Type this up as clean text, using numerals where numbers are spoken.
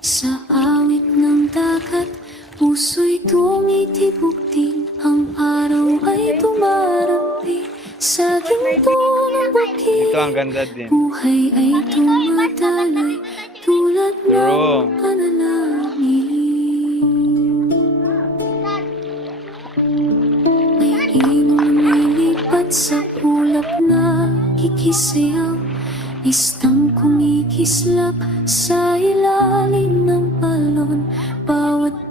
Sa awit ng dagat, puso'y tumitibok din. Ang araw ay dumarating sa ginto ng bukid. Ito ang ganda din. Buhay ay tumatalay tulad ng panalangin. May ibon lumilipad sa ulap na kikisayaw. Istang kumikislap sa ilalim ng balon. Bawat